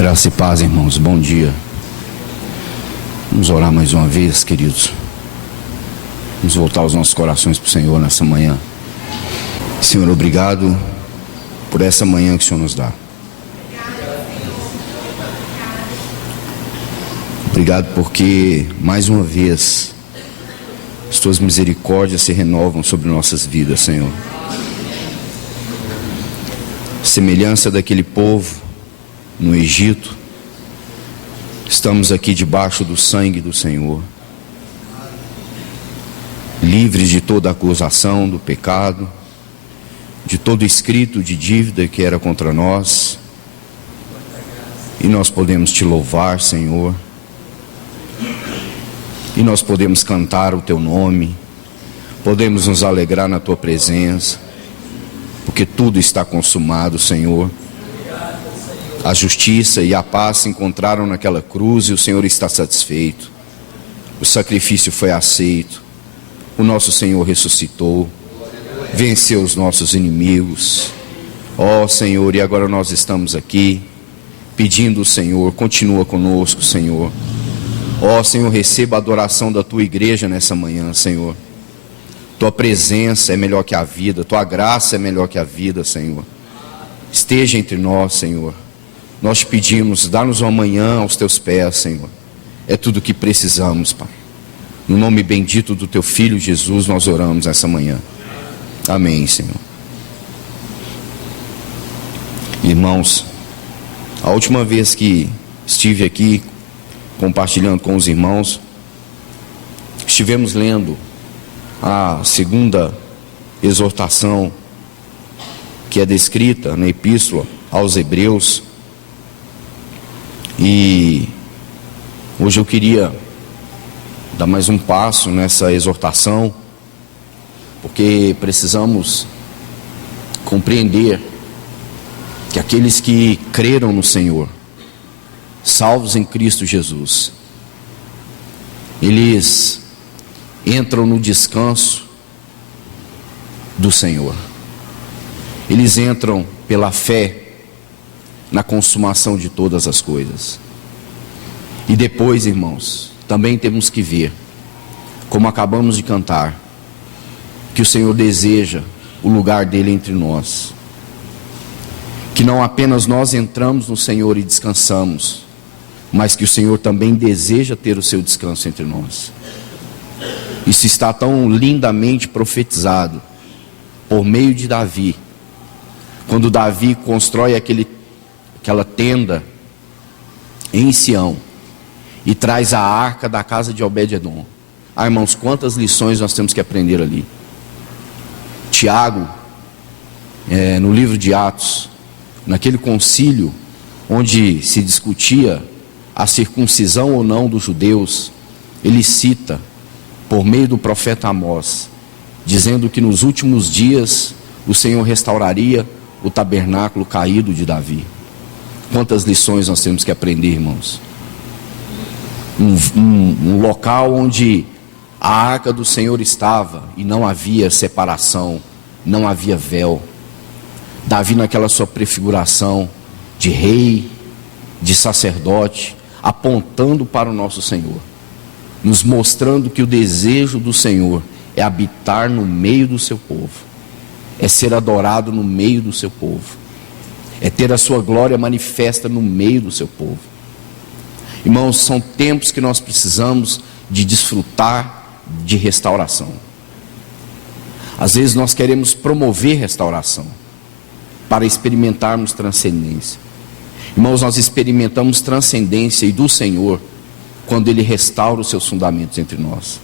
Graça e paz, irmãos, bom dia. Vamos orar mais uma vez, queridos. Vamos voltar os nossos corações para o Senhor nessa manhã. Senhor, obrigado por essa manhã que o Senhor nos dá. Obrigado porque, mais uma vez, as Tuas misericórdias se renovam sobre nossas vidas, Senhor. Semelhança daquele povo no Egito, estamos aqui debaixo do sangue do Senhor, livres de toda acusação do pecado, de todo escrito de dívida que era contra nós, e nós podemos Te louvar, Senhor, e nós podemos cantar o Teu nome, podemos nos alegrar na Tua presença, porque tudo está consumado, Senhor. A justiça e a paz se encontraram naquela cruz e o Senhor está satisfeito. O sacrifício foi aceito. O nosso Senhor ressuscitou, venceu os nossos inimigos. Ó Senhor, e agora nós estamos aqui pedindo ao Senhor, continua conosco, Senhor. Ó Senhor, receba a adoração da Tua igreja nessa manhã, Senhor. Tua presença é melhor que a vida, Tua graça é melhor que a vida, Senhor. Esteja entre nós, Senhor. Nós te pedimos, dá-nos uma manhã aos Teus pés, Senhor. É tudo o que precisamos, Pai. No nome bendito do Teu Filho Jesus, nós oramos essa manhã. Amém, Senhor. Irmãos, a última vez que estive aqui compartilhando com os irmãos, estivemos lendo a segunda exortação que é descrita na Epístola aos Hebreus. E hoje eu queria dar mais um passo nessa exortação, porque precisamos compreender que aqueles que creram no Senhor, salvos em Cristo Jesus, eles entram no descanso do Senhor. Eles entram pela fé na consumação de todas as coisas. E depois, irmãos, também temos que ver, como acabamos de cantar, que o Senhor deseja o lugar dele entre nós. Que não apenas nós entramos no Senhor e descansamos, mas que o Senhor também deseja ter o seu descanso entre nós. Isso está tão lindamente profetizado por meio de Davi. Quando Davi constrói aquela tenda em Sião e traz a arca da casa de Obed-edom. Ah, irmãos, quantas lições nós temos que aprender ali. Tiago, no livro de Atos, naquele concílio onde se discutia a circuncisão ou não dos judeus, ele cita por meio do profeta Amós, dizendo que nos últimos dias o Senhor restauraria o tabernáculo caído de Davi. Quantas lições nós temos que aprender, irmãos. Um local onde a arca do Senhor estava e não havia separação, não havia véu. Davi, naquela sua prefiguração de rei, de sacerdote, apontando para o nosso Senhor, nos mostrando que o desejo do Senhor é habitar no meio do seu povo, é ser adorado no meio do seu povo, é ter a sua glória manifesta no meio do seu povo. Irmãos, são tempos que nós precisamos de desfrutar de restauração. Às vezes nós queremos promover restauração para experimentarmos transcendência. Irmãos, nós experimentamos transcendência e do Senhor quando Ele restaura os seus fundamentos entre nós.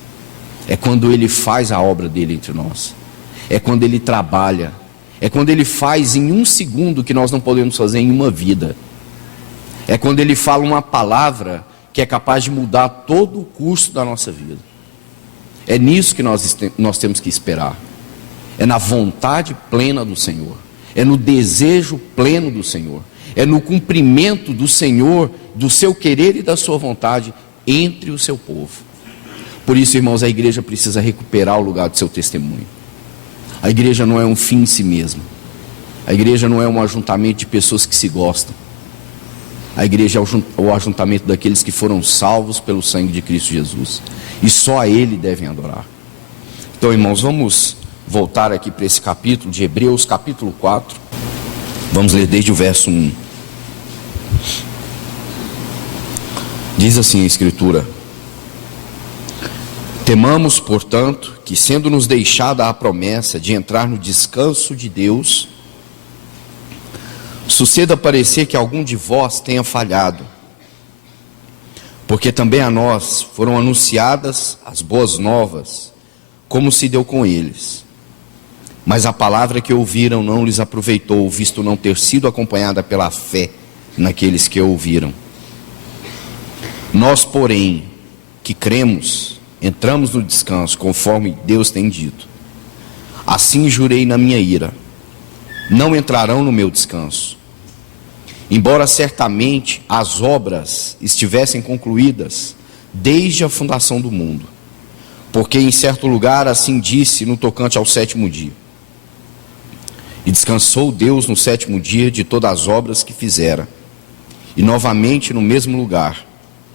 É quando Ele faz a obra dele entre nós. É quando Ele trabalha. É quando Ele faz em um segundo que nós não podemos fazer em uma vida. É quando Ele fala uma palavra que é capaz de mudar todo o curso da nossa vida. É nisso que nós temos que esperar. É na vontade plena do Senhor. É no desejo pleno do Senhor. É no cumprimento do Senhor, do seu querer e da sua vontade entre o seu povo. Por isso, irmãos, a igreja precisa recuperar o lugar do seu testemunho. A igreja não é um fim em si mesma. A igreja não é um ajuntamento de pessoas que se gostam. A igreja é o ajuntamento daqueles que foram salvos pelo sangue de Cristo Jesus. E só a Ele devem adorar. Então, irmãos, vamos voltar aqui para esse capítulo de Hebreus, capítulo 4. Vamos ler desde o verso 1. Diz assim a Escritura: temamos, portanto, que sendo-nos deixada a promessa de entrar no descanso de Deus, suceda parecer que algum de vós tenha falhado, porque também a nós foram anunciadas as boas novas, como se deu com eles. Mas a palavra que ouviram não lhes aproveitou, visto não ter sido acompanhada pela fé naqueles que ouviram. Nós, porém, que cremos, entramos no descanso, conforme Deus tem dito. Assim jurei na minha ira: não entrarão no meu descanso. Embora certamente as obras estivessem concluídas desde a fundação do mundo. Porque em certo lugar assim disse no tocante ao sétimo dia: e descansou Deus no sétimo dia de todas as obras que fizera. E novamente no mesmo lugar: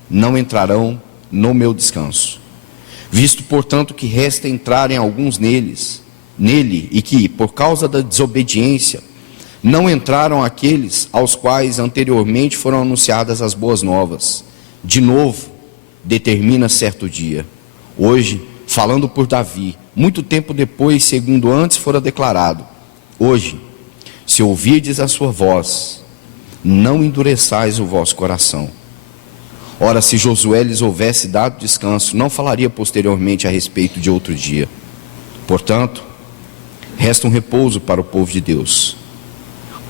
não entrarão no meu descanso. Visto, portanto, que resta entrarem alguns nele, e que, por causa da desobediência, não entraram aqueles aos quais anteriormente foram anunciadas as boas novas. De novo, determina certo dia. Hoje, falando por Davi, muito tempo depois, segundo antes fora declarado: hoje, se ouvirdes a sua voz, não endureçais o vosso coração. Ora, se Josué lhes houvesse dado descanso, não falaria posteriormente a respeito de outro dia. Portanto, resta um repouso para o povo de Deus,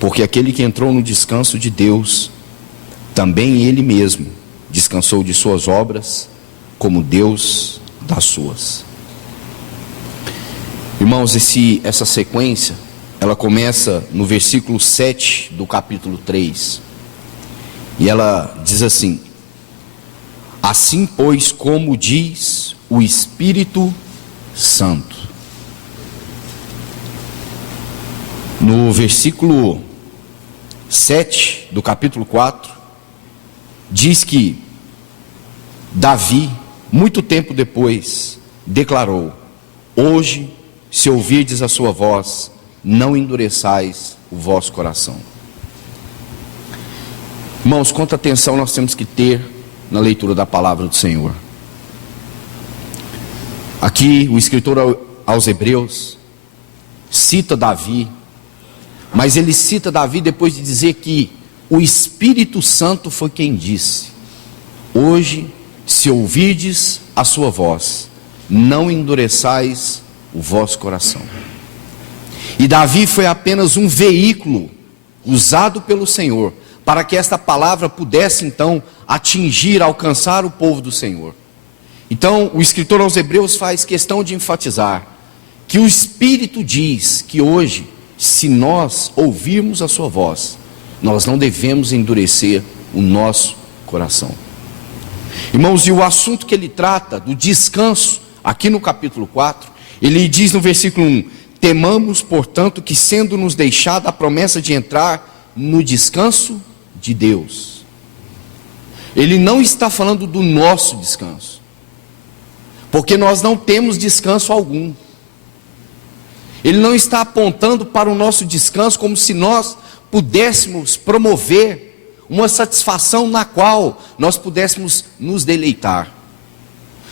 porque aquele que entrou no descanso de Deus, também ele mesmo descansou de suas obras, como Deus das suas. Irmãos, essa sequência, ela começa no versículo 7 do capítulo 3, e ela diz assim: assim, pois, como diz o Espírito Santo. No versículo 7 do capítulo 4, diz que Davi, muito tempo depois, declarou: hoje, se ouvirdes a sua voz, não endureçais o vosso coração. Irmãos, quanta atenção nós temos que ter na leitura da palavra do Senhor. Aqui o escritor aos Hebreus cita Davi, mas ele cita Davi depois de dizer que o Espírito Santo foi quem disse: hoje, se ouvirdes a sua voz, não endureçais o vosso coração. E Davi foi apenas um veículo usado pelo Senhor para que esta palavra pudesse então atingir, alcançar o povo do Senhor. Então o escritor aos Hebreus faz questão de enfatizar que o Espírito diz que hoje, se nós ouvirmos a sua voz, nós não devemos endurecer o nosso coração. Irmãos, e o assunto que ele trata do descanso, aqui no capítulo 4, ele diz no versículo 1: temamos, portanto, que sendo-nos deixada a promessa de entrar no descanso de Deus. Ele não está falando do nosso descanso, porque nós não temos descanso algum. Ele não está apontando para o nosso descanso como se nós pudéssemos promover uma satisfação na qual nós pudéssemos nos deleitar.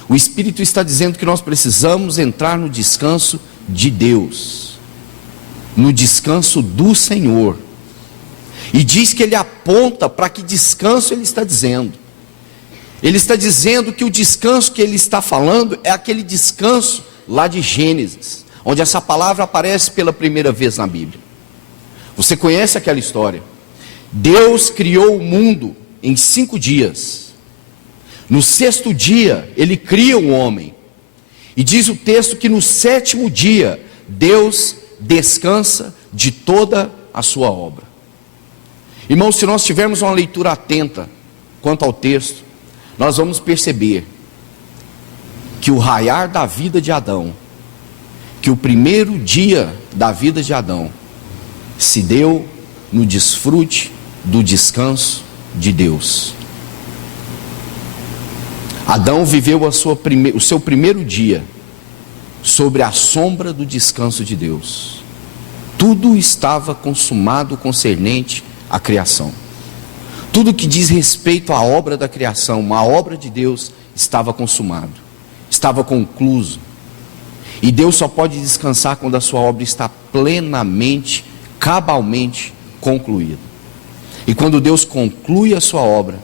O Espírito está dizendo que nós precisamos entrar no descanso de Deus, no descanso do Senhor. E diz que ele aponta para que descanso ele está dizendo. Ele está dizendo que o descanso que ele está falando é aquele descanso lá de Gênesis, onde essa palavra aparece pela primeira vez na Bíblia. Você conhece aquela história? Deus criou o mundo em 5 dias. No 6º dia, ele cria o homem. E diz o texto que no 7º dia, Deus descansa de toda a sua obra. Irmãos, se nós tivermos uma leitura atenta quanto ao texto, nós vamos perceber que o raiar da vida de Adão, que o primeiro dia da vida de Adão, se deu no desfrute do descanso de Deus. Adão viveu o seu primeiro dia sobre a sombra do descanso de Deus. Tudo estava consumado concernente à criação. Tudo que diz respeito à obra da criação, a obra de Deus, estava consumado, estava concluso. E Deus só pode descansar quando a sua obra está plenamente, cabalmente concluída. E quando Deus conclui a sua obra,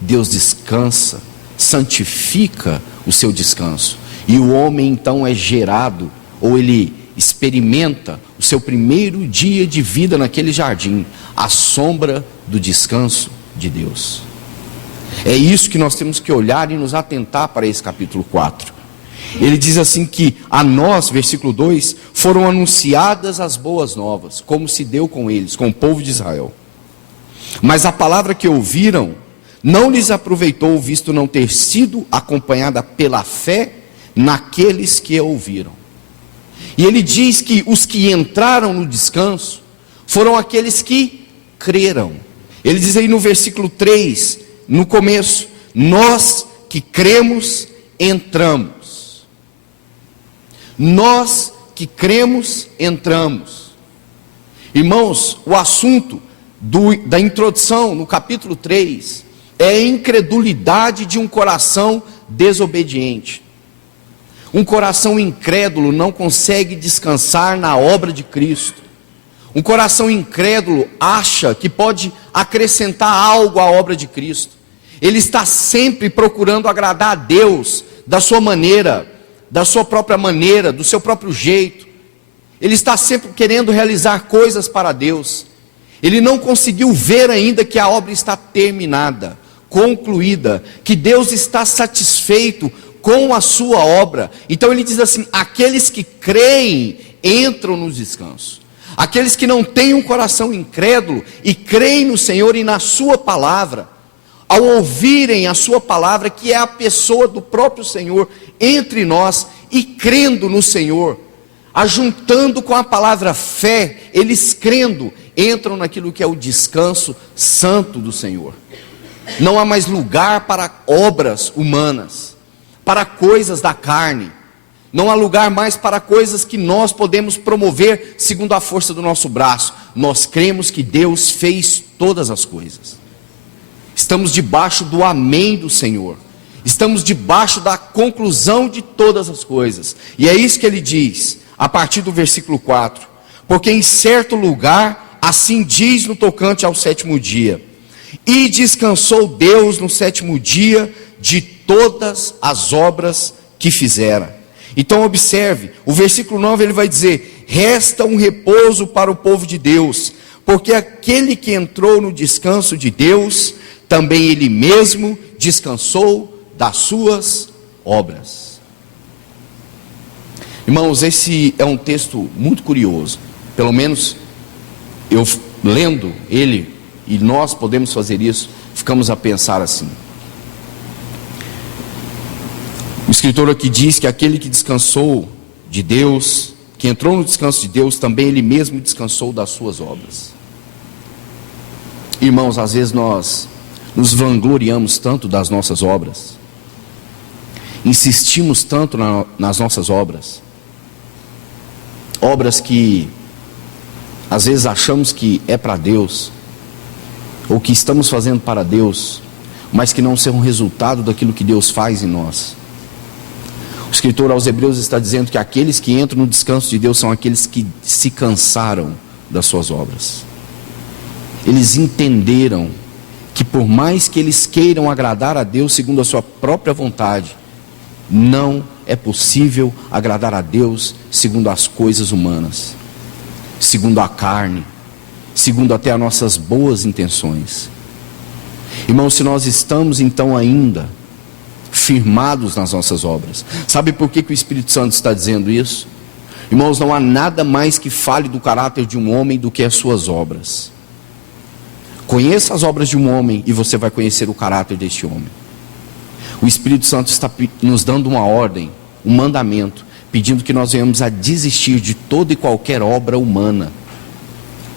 Deus descansa, santifica o seu descanso. E o homem então é gerado, ou ele experimenta o seu primeiro dia de vida naquele jardim, à sombra do descanso de Deus. É isso que nós temos que olhar e nos atentar para esse capítulo 4. Ele diz assim que a nós, versículo 2, foram anunciadas as boas novas, como se deu com eles, com o povo de Israel. Mas a palavra que ouviram não lhes aproveitou, visto não ter sido acompanhada pela fé naqueles que a ouviram. E ele diz que os que entraram no descanso foram aqueles que creram. Ele diz aí no versículo 3, no começo: nós que cremos, entramos. Nós que cremos, entramos. Irmãos, o assunto da introdução no capítulo 3 é a incredulidade de um coração desobediente. Um coração incrédulo não consegue descansar na obra de Cristo. Um coração incrédulo acha que pode acrescentar algo à obra de Cristo. Ele está sempre procurando agradar a Deus da sua maneira, da sua própria maneira, do seu próprio jeito. Ele está sempre querendo realizar coisas para Deus. Ele não conseguiu ver ainda que a obra está terminada, concluída, que Deus está satisfeito com a sua obra. Então ele diz assim: aqueles que creem entram no descanso. Aqueles que não têm um coração incrédulo e creem no Senhor e na sua palavra, ao ouvirem a sua palavra, que é a pessoa do próprio Senhor entre nós, e crendo no Senhor, ajuntando com a palavra fé, eles crendo, entram naquilo que é o descanso santo do Senhor. Não há mais lugar para obras humanas, para coisas da carne. Não há lugar mais para coisas que nós podemos promover segundo a força do nosso braço. Nós cremos que Deus fez todas as coisas. Estamos debaixo do amém do Senhor. Estamos debaixo da conclusão de todas as coisas. E é isso que ele diz, a partir do versículo 4. Porque em certo lugar, assim diz no tocante ao sétimo dia: e descansou Deus no sétimo dia de todas as obras que fizera. Então observe, o versículo 9 ele vai dizer: resta um repouso para o povo de Deus, porque aquele que entrou no descanso de Deus, também ele mesmo descansou das suas obras. Irmãos, esse é um texto muito curioso. Pelo menos eu lendo ele, e nós podemos fazer isso, ficamos a pensar assim. O escritor aqui diz que aquele que descansou de Deus, que entrou no descanso de Deus, também ele mesmo descansou das suas obras. Irmãos, às vezes nós nos vangloriamos tanto das nossas obras, insistimos tanto nas nossas obras, obras que às vezes achamos que é para Deus, ou que estamos fazendo para Deus, mas que não são resultado daquilo que Deus faz em nós. O escritor aos Hebreus está dizendo que aqueles que entram no descanso de Deus são aqueles que se cansaram das suas obras. Eles entenderam que por mais que eles queiram agradar a Deus segundo a sua própria vontade, não é possível agradar a Deus segundo as coisas humanas, segundo a carne, segundo até as nossas boas intenções. Irmãos, se nós estamos então ainda firmados nas nossas obras, sabe por que o Espírito Santo está dizendo isso? Irmãos, não há nada mais que fale do caráter de um homem do que as suas obras. Conheça as obras de um homem e você vai conhecer o caráter deste homem. O Espírito Santo está nos dando uma ordem, um mandamento, pedindo que nós venhamos a desistir de toda e qualquer obra humana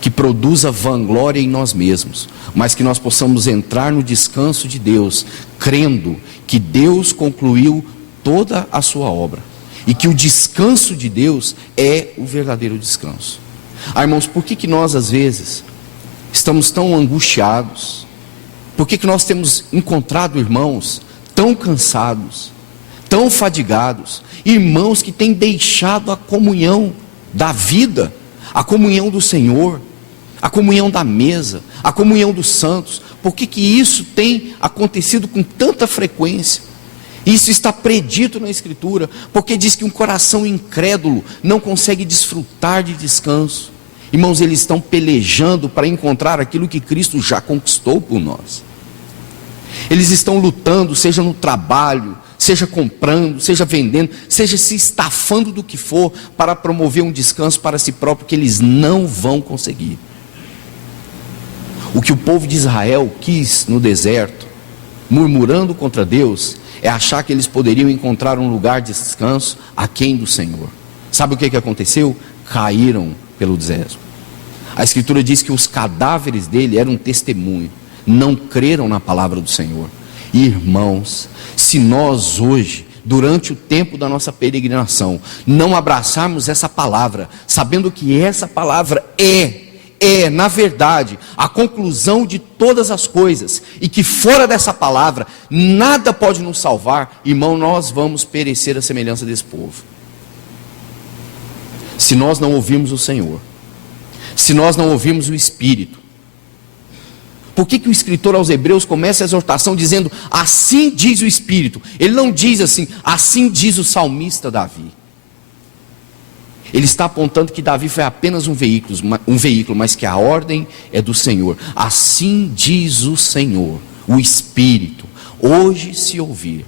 que produza vanglória em nós mesmos, mas que nós possamos entrar no descanso de Deus, crendo que Deus concluiu toda a sua obra, e que o descanso de Deus é o verdadeiro descanso. Irmãos, por que nós às vezes estamos tão angustiados? Por que nós temos encontrado irmãos tão cansados, tão fadigados, irmãos que têm deixado a comunhão da vida, a comunhão do Senhor, a comunhão da mesa, a comunhão dos santos? Por que isso tem acontecido com tanta frequência? Isso está predito na Escritura, porque diz que um coração incrédulo não consegue desfrutar de descanso. Irmãos, eles estão pelejando para encontrar aquilo que Cristo já conquistou por nós. Eles estão lutando, seja no trabalho, seja comprando, seja vendendo, seja se estafando do que for, para promover um descanso para si próprio, que eles não vão conseguir. O que o povo de Israel quis no deserto, murmurando contra Deus, é achar que eles poderiam encontrar um lugar de descanso aquém do Senhor. Sabe o que aconteceu? Caíram pelo deserto. A Escritura diz que os cadáveres dele eram um testemunho, não creram na palavra do Senhor. Irmãos, se nós hoje, durante o tempo da nossa peregrinação, não abraçarmos essa palavra, sabendo que essa palavra na verdade, a conclusão de todas as coisas, e que fora dessa palavra, nada pode nos salvar, irmão, nós vamos perecer à semelhança desse povo. Se nós não ouvirmos o Senhor, se nós não ouvirmos o Espírito. Por que o escritor aos Hebreus começa a exortação dizendo, assim diz o Espírito? Ele não diz assim diz o salmista Davi. Ele está apontando que Davi foi apenas um veículo, mas que a ordem é do Senhor. Assim diz o Senhor, o Espírito. Hoje se ouvir.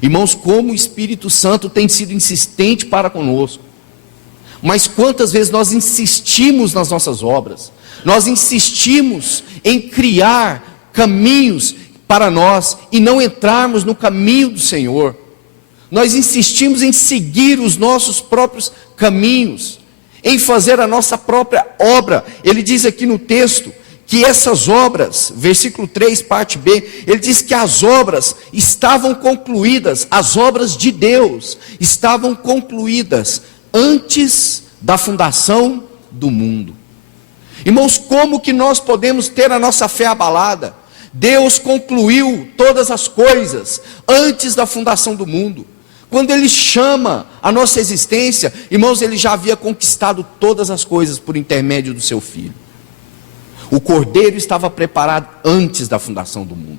Irmãos, como o Espírito Santo tem sido insistente para conosco. Mas quantas vezes nós insistimos nas nossas obras, nós insistimos em criar caminhos para nós e não entrarmos no caminho do Senhor. Nós insistimos em seguir os nossos próprios caminhos, em fazer a nossa própria obra. Ele diz aqui no texto que essas obras, versículo 3, parte B, ele diz que as obras estavam concluídas, as obras de Deus estavam concluídas antes da fundação do mundo. Irmãos, como que nós podemos ter a nossa fé abalada? Deus concluiu todas as coisas antes da fundação do mundo. Quando Ele chama a nossa existência, irmãos, Ele já havia conquistado todas as coisas por intermédio do seu Filho. O Cordeiro estava preparado antes da fundação do mundo.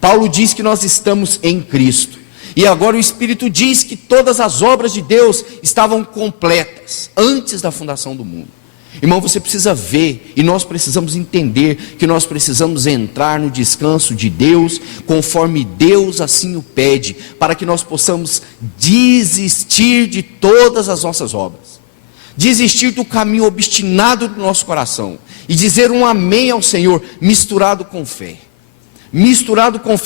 Paulo diz que nós estamos em Cristo. E agora o Espírito diz que todas as obras de Deus estavam completas antes da fundação do mundo. Irmão, você precisa ver, e nós precisamos entender que nós precisamos entrar no descanso de Deus, conforme Deus assim o pede, para que nós possamos desistir de todas as nossas obras, desistir do caminho obstinado do nosso coração, e dizer um amém ao Senhor, misturado com fé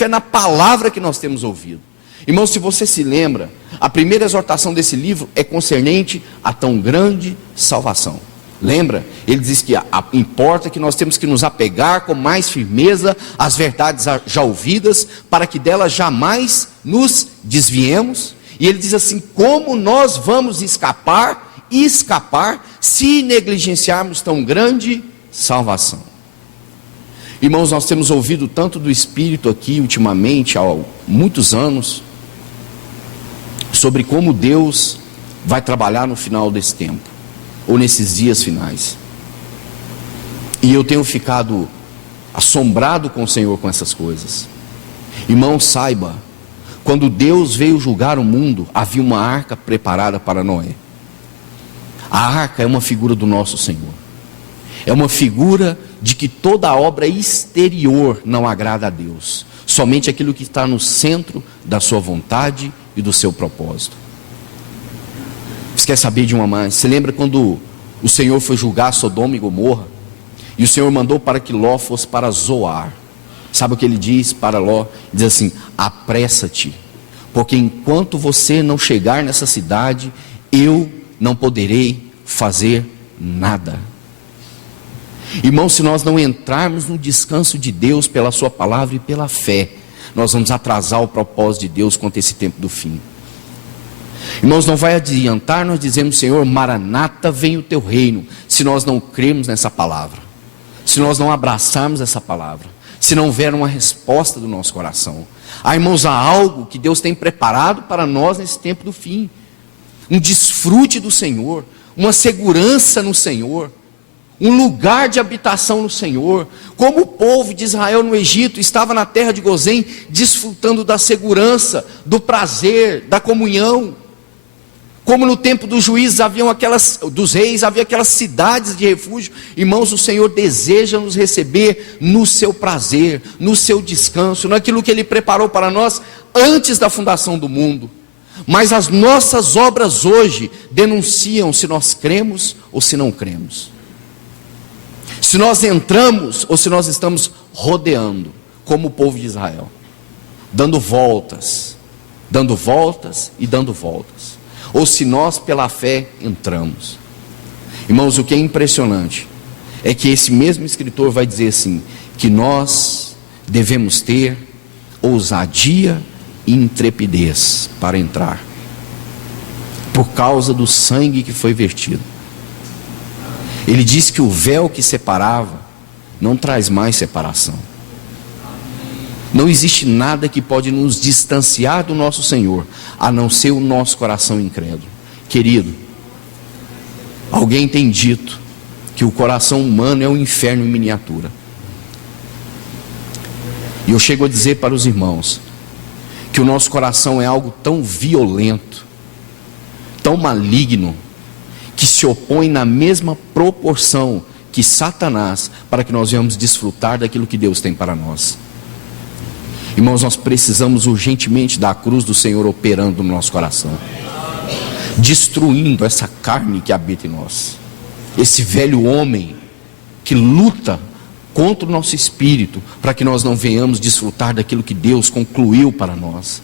na palavra que nós temos ouvido. Irmão, se você se lembra, a primeira exortação desse livro é concernente a tão grande salvação. Lembra? Ele diz que importa que nós temos que nos apegar com mais firmeza às verdades já ouvidas, para que delas jamais nos desviemos. E ele diz assim, como nós vamos escapar se negligenciarmos tão grande salvação. Irmãos, nós temos ouvido tanto do Espírito aqui ultimamente, há muitos anos, sobre como Deus vai trabalhar no final desse tempo, ou nesses dias finais. E eu tenho ficado assombrado com o Senhor com essas coisas. Irmão, saiba, quando Deus veio julgar o mundo, havia uma arca preparada para Noé. A arca é uma figura do nosso Senhor. É uma figura de que toda obra exterior não agrada a Deus. Somente aquilo que está no centro da sua vontade e do seu propósito. Você quer saber de uma mais? Você lembra quando o Senhor foi julgar Sodoma e Gomorra? E o Senhor mandou para que Ló fosse para Zoar. Sabe o que ele diz para Ló? Ele diz assim, apressa-te, porque enquanto você não chegar nessa cidade, eu não poderei fazer nada. Irmãos, se nós não entrarmos no descanso de Deus pela sua palavra e pela fé, nós vamos atrasar o propósito de Deus quanto a esse tempo do fim. Irmãos, não vai adiantar nós dizermos: Senhor, Maranata, vem o teu reino, se nós não crermos nessa palavra, se nós não abraçarmos essa palavra, se não houver uma resposta do nosso coração. Irmãos, há algo que Deus tem preparado para nós nesse tempo do fim, um desfrute do Senhor, uma segurança no Senhor, um lugar de habitação no Senhor. Como o povo de Israel no Egito estava na terra de Gozém, desfrutando da segurança, do prazer, da comunhão. Como no tempo dos juízes dos reis, havia aquelas cidades de refúgio. Irmãos, o Senhor deseja nos receber no seu prazer, no seu descanso, naquilo que Ele preparou para nós antes da fundação do mundo. Mas as nossas obras hoje denunciam se nós cremos ou se não cremos, se nós entramos ou se nós estamos rodeando, como o povo de Israel, dando voltas e dando voltas, ou se nós pela fé entramos. Irmãos, o que é impressionante é que esse mesmo escritor vai dizer assim, que nós devemos ter ousadia e intrepidez para entrar, por causa do sangue que foi vertido. Ele diz que o véu que separava não traz mais separação. Não existe nada que pode nos distanciar do nosso Senhor, a não ser o nosso coração incrédulo. Querido, alguém tem dito que o coração humano é um inferno em miniatura. E eu chego a dizer para os irmãos que o nosso coração é algo tão violento, tão maligno, que se opõe na mesma proporção que Satanás, para que nós venhamos desfrutar daquilo que Deus tem para nós. Irmãos, nós precisamos urgentemente da cruz do Senhor operando no nosso coração, destruindo essa carne que habita em nós, esse velho homem que luta contra o nosso espírito, para que nós não venhamos desfrutar daquilo que Deus concluiu para nós.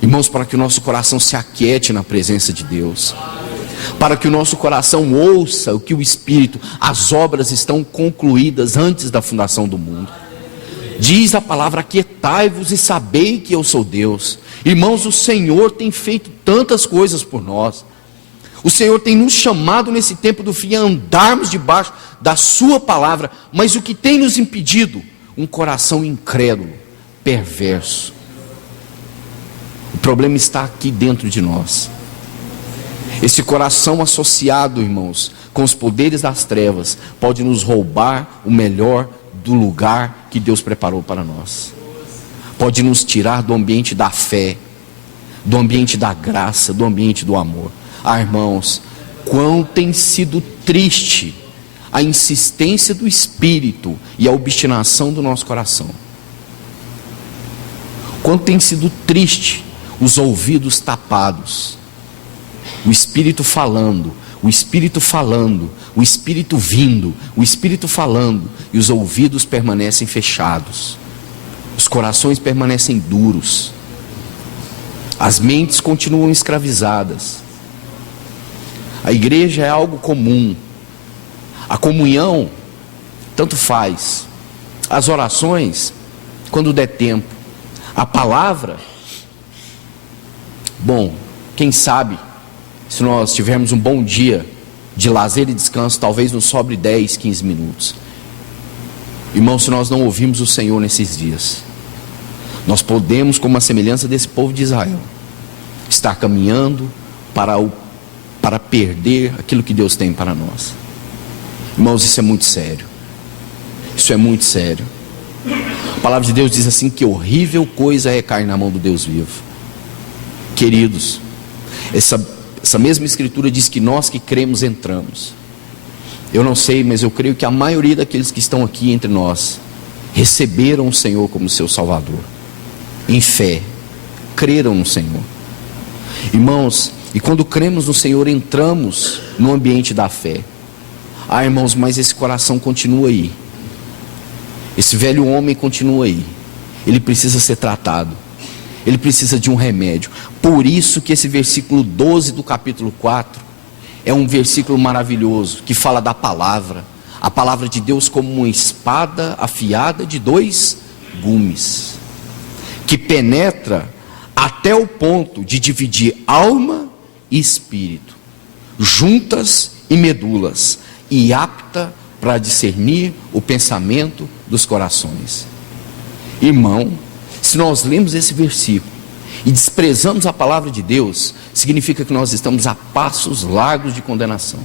Irmãos, para que o nosso coração se aquiete na presença de Deus, para que o nosso coração ouça o que o Espírito, as obras estão concluídas antes da fundação do mundo. Diz a palavra: aquietai-vos e sabei que eu sou Deus. Irmãos, o Senhor tem feito tantas coisas por nós. O Senhor tem nos chamado nesse tempo do fim a andarmos debaixo da sua palavra. Mas o que tem nos impedido? Um coração incrédulo, perverso. O problema está aqui dentro de nós. Esse coração associado, irmãos, com os poderes das trevas, pode nos roubar o melhor do lugar que Deus preparou para nós. Pode nos tirar do ambiente da fé, do ambiente da graça, do ambiente do amor. Irmãos, quão tem sido triste a insistência do Espírito e a obstinação do nosso coração. Quão tem sido triste os ouvidos tapados, o Espírito falando, o Espírito falando, o Espírito vindo, o Espírito falando, e os ouvidos permanecem fechados, os corações permanecem duros, as mentes continuam escravizadas. A igreja é algo comum, a comunhão tanto faz, as orações quando der tempo, a palavra, bom, quem sabe, se nós tivermos um bom dia de lazer e descanso, talvez nos sobre 10, 15 minutos. Irmãos, se nós não ouvirmos o Senhor nesses dias, nós podemos, como a semelhança desse povo de Israel, estar caminhando para perder aquilo que Deus tem para nós. Irmãos, isso é muito sério. Isso é muito sério. A palavra de Deus diz assim, que horrível coisa é cair na mão do Deus vivo. Queridos, essa mesma escritura diz que nós que cremos entramos. Eu não sei, mas eu creio que a maioria daqueles que estão aqui entre nós receberam o Senhor como seu Salvador, em fé, creram no Senhor. Irmãos, e quando cremos no Senhor, entramos no ambiente da fé. Irmãos, mas esse coração continua aí, esse velho homem continua aí, ele precisa ser tratado, ele precisa de um remédio. Por isso que esse versículo 12 do capítulo 4 é um versículo maravilhoso que fala da palavra. A palavra de Deus como uma espada afiada de 2 gumes, que penetra até o ponto de dividir alma e espírito, juntas e medulas, e apta para discernir o pensamento dos corações. Irmão, se nós lemos esse versículo e desprezamos a palavra de Deus, significa que nós estamos a passos largos de condenação.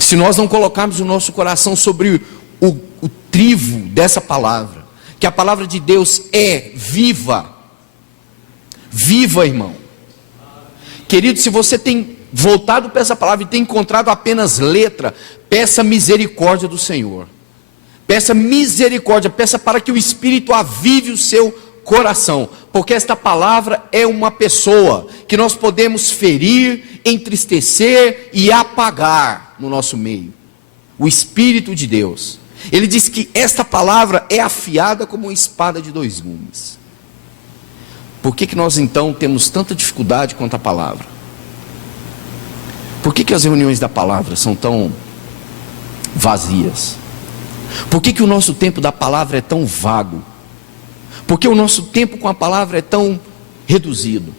Se nós não colocarmos o nosso coração sobre o trivo dessa palavra, que a palavra de Deus é viva, irmão. Querido, se você tem voltado para essa palavra e tem encontrado apenas letra, peça misericórdia do Senhor. Peça misericórdia, peça para que o Espírito avive o seu coração, porque esta palavra é uma pessoa que nós podemos ferir, entristecer e apagar no nosso meio. O Espírito de Deus. Ele diz que esta palavra é afiada como uma espada de 2 gumes. Por que nós então temos tanta dificuldade quanto à palavra? Por que as reuniões da palavra são tão vazias? Por que o nosso tempo da palavra é tão vago? Por que o nosso tempo com a palavra é tão reduzido?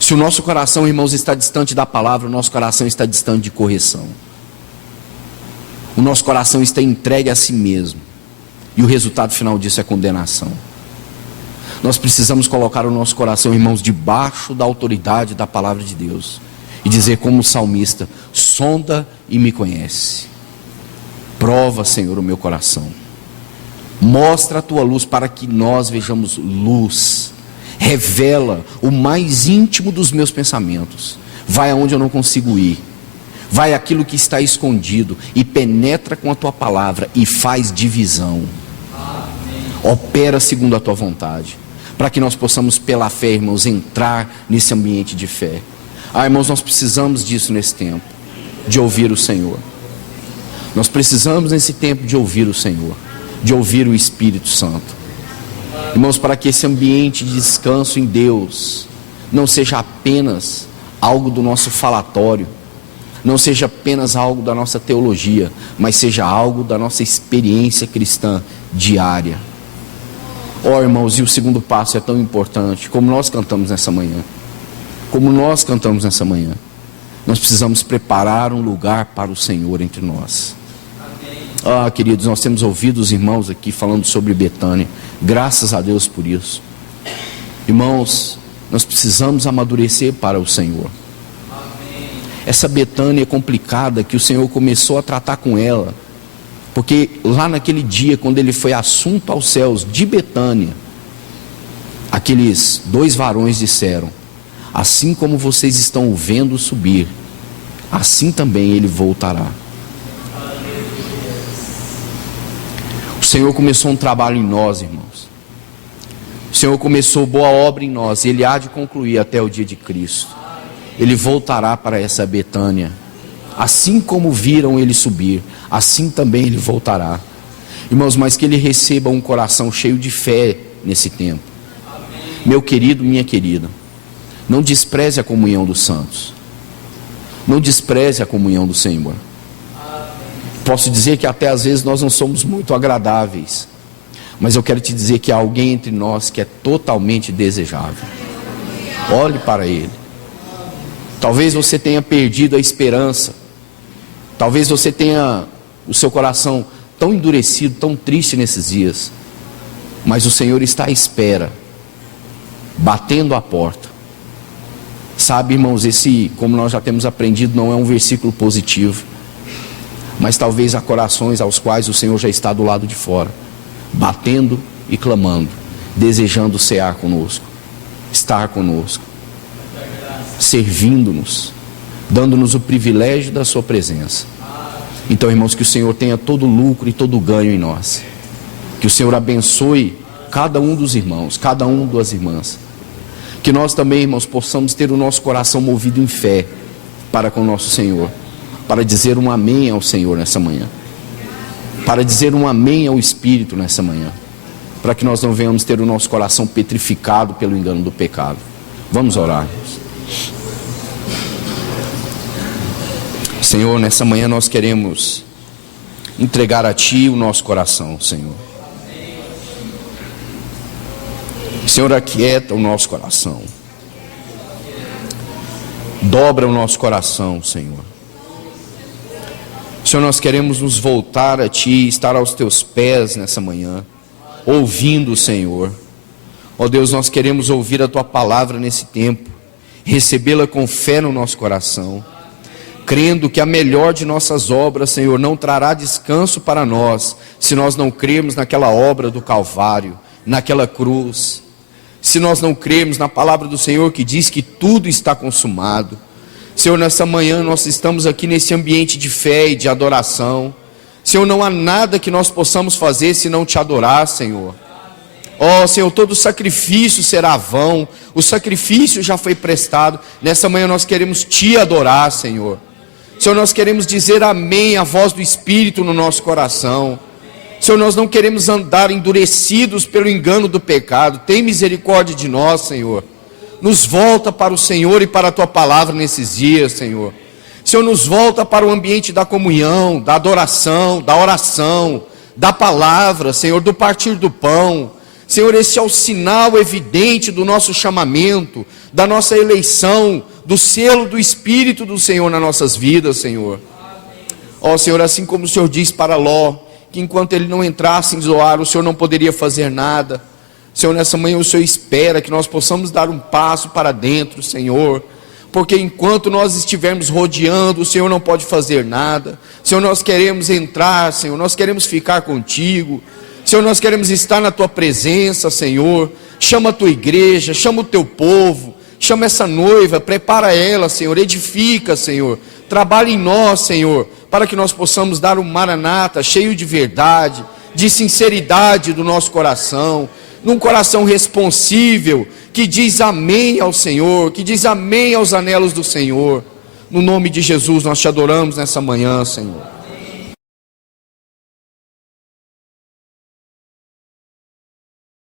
Se o nosso coração, irmãos, está distante da palavra, o nosso coração está distante de correção. O nosso coração está entregue a si mesmo. E o resultado final disso é condenação. Nós precisamos colocar o nosso coração, irmãos, debaixo da autoridade da palavra de Deus. E dizer como o salmista: sonda e me conhece. Prova, Senhor, o meu coração. Mostra a tua luz para que nós vejamos luz. Revela o mais íntimo dos meus pensamentos. Vai aonde eu não consigo ir. Vai aquilo que está escondido e penetra com a tua palavra e faz divisão. Opera segundo a tua vontade, para que nós possamos pela fé, irmãos, entrar nesse ambiente de fé. Irmãos, nós precisamos disso nesse tempo, de ouvir o Senhor. Nós precisamos nesse tempo de ouvir o Senhor, de ouvir o Espírito Santo. Irmãos, para que esse ambiente de descanso em Deus não seja apenas algo do nosso falatório, não seja apenas algo da nossa teologia, mas seja algo da nossa experiência cristã diária. Irmãos, e o segundo passo é tão importante, como nós cantamos nessa manhã. Nós precisamos preparar um lugar para o Senhor entre nós. Queridos, nós temos ouvido os irmãos aqui falando sobre Betânia. Graças a Deus por isso. Irmãos, nós precisamos amadurecer para o Senhor. Essa Betânia complicada que o Senhor começou a tratar com ela, porque lá naquele dia, quando ele foi assunto aos céus de Betânia, aqueles 2 varões disseram: assim como vocês estão o vendo subir, assim também ele voltará. O Senhor começou um trabalho em nós, irmãos. O Senhor começou boa obra em nós, e ele há de concluir até o dia de Cristo. Ele voltará para essa Betânia. Assim como viram ele subir, assim também ele voltará. Irmãos, mas que ele receba um coração cheio de fé nesse tempo. Meu querido, minha querida, não despreze a comunhão dos santos. Não despreze a comunhão do Senhor. Posso dizer que até às vezes nós não somos muito agradáveis, mas eu quero te dizer que há alguém entre nós que é totalmente desejável. Olhe para ele. Talvez você tenha perdido a esperança. Talvez você tenha o seu coração tão endurecido, tão triste nesses dias. Mas o Senhor está à espera, batendo a porta. Sabe, irmãos, esse, como nós já temos aprendido, não é um versículo positivo. Mas talvez há corações aos quais o Senhor já está do lado de fora, batendo e clamando, desejando cear conosco, estar conosco, servindo-nos, dando-nos o privilégio da sua presença. Então, irmãos, que o Senhor tenha todo o lucro e todo o ganho em nós. Que o Senhor abençoe cada um dos irmãos, cada um das irmãs. Que nós também, irmãos, possamos ter o nosso coração movido em fé para com o nosso Senhor, para dizer um amém ao Senhor nessa manhã, para dizer um amém ao Espírito nessa manhã, para que nós não venhamos ter o nosso coração petrificado pelo engano do pecado. Vamos orar, irmãos. Senhor, nessa manhã nós queremos entregar a Ti o nosso coração, Senhor. Senhor, aquieta o nosso coração. Dobra o nosso coração, Senhor. Senhor, nós queremos nos voltar a Ti, estar aos Teus pés nessa manhã, ouvindo o Senhor. Ó Deus, nós queremos ouvir a Tua palavra nesse tempo, recebê-la com fé no nosso coração, crendo que a melhor de nossas obras, Senhor, não trará descanso para nós, se nós não cremos naquela obra do Calvário, naquela cruz, se nós não cremos na palavra do Senhor que diz que tudo está consumado. Senhor, nessa manhã nós estamos aqui nesse ambiente de fé e de adoração. Senhor, não há nada que nós possamos fazer se não Te adorar, Senhor. Ó Senhor, todo sacrifício será vão, o sacrifício já foi prestado. Nessa manhã nós queremos Te adorar, Senhor. Senhor, nós queremos dizer amém à voz do Espírito no nosso coração. Senhor, nós não queremos andar endurecidos pelo engano do pecado. Tem misericórdia de nós, Senhor. Nos volta para o Senhor e para a Tua palavra nesses dias, Senhor. Senhor, nos volta para o ambiente da comunhão, da adoração, da oração, da palavra, Senhor, do partir do pão. Senhor, esse é o sinal evidente do nosso chamamento, da nossa eleição, do selo do Espírito do Senhor nas nossas vidas, Senhor. Ó Senhor, assim como o Senhor diz para Ló, que enquanto ele não entrasse em Zoar, o Senhor não poderia fazer nada. Senhor, nessa manhã o Senhor espera que nós possamos dar um passo para dentro, Senhor, porque enquanto nós estivermos rodeando, o Senhor não pode fazer nada. Senhor, nós queremos entrar, Senhor, nós queremos ficar contigo. Senhor, nós queremos estar na Tua presença, Senhor. Chama a Tua igreja, chama o Teu povo, chama essa noiva, prepara ela, Senhor, edifica, Senhor. Trabalha em nós, Senhor, para que nós possamos dar um maranata cheio de verdade, de sinceridade do nosso coração, num coração responsível, que diz amém ao Senhor, que diz amém aos anelos do Senhor. No nome de Jesus nós Te adoramos nessa manhã, Senhor.